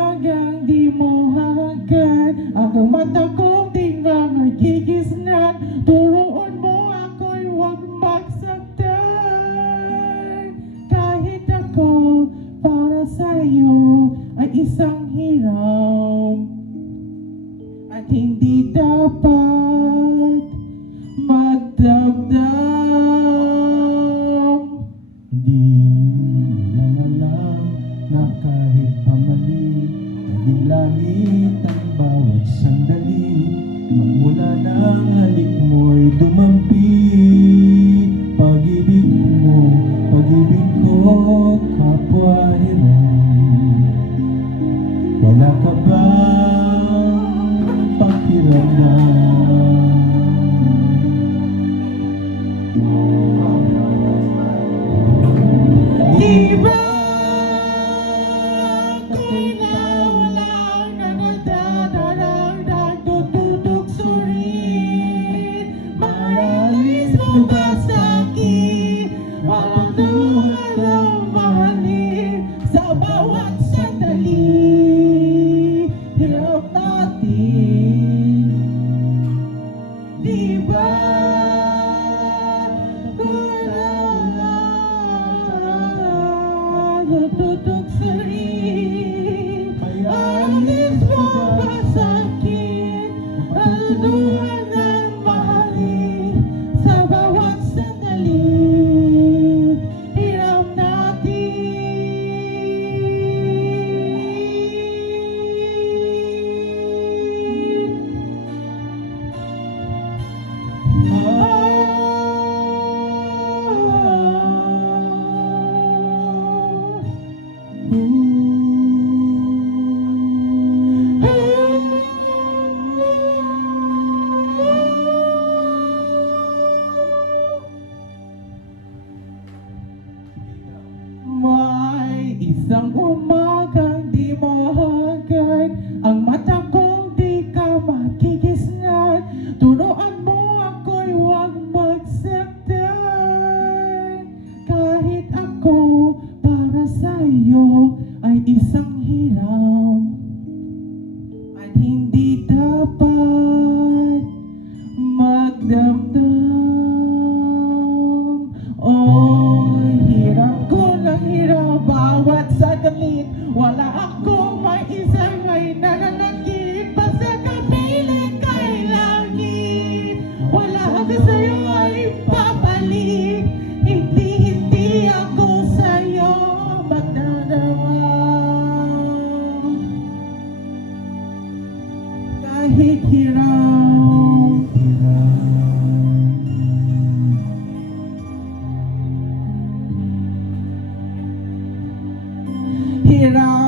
umagang di mo hagad, ang mata kong di nga magkikisnan. Turuan mo ako'y huwag magsaktan. Kahit ako para sa'yo ay isang hiram, at hindi dapat magdamdam. Di lang alam na kahit pamali, naging langit ang bawat sandali. Magmula ng halik mo'y dumampi. Pag-ibig mo, pag-ibig ko, kapwa hiram. Wala ka bang pakiramdam? Di ba ako'y nawalang nagdadarang nagtututugsurin? Maalis mo ba sa'kin? Walang duhat ang mahalin sa bawat sandali. Hirap natin, di ba? Tutugsurin, maalis mo ba sa'kin? Ang duhan ng mahalin sa bawat sandali. Hirap May isang umagang di mo hagad, ang mata kong di ka makikisnan. Turuan mo ako'y huwag magsaktan. Kahit ako para sa'yo ay isang hiram, at hindi dapat magdamdam. Hirap ko ng hirap bawat sagalit. Wala akong maisang ay nananagin. Basta kapiling kay langit. Wala ka sa'yo ay papalik. Hindi ako sa'yo magdadawa. Kahit hirap, hirap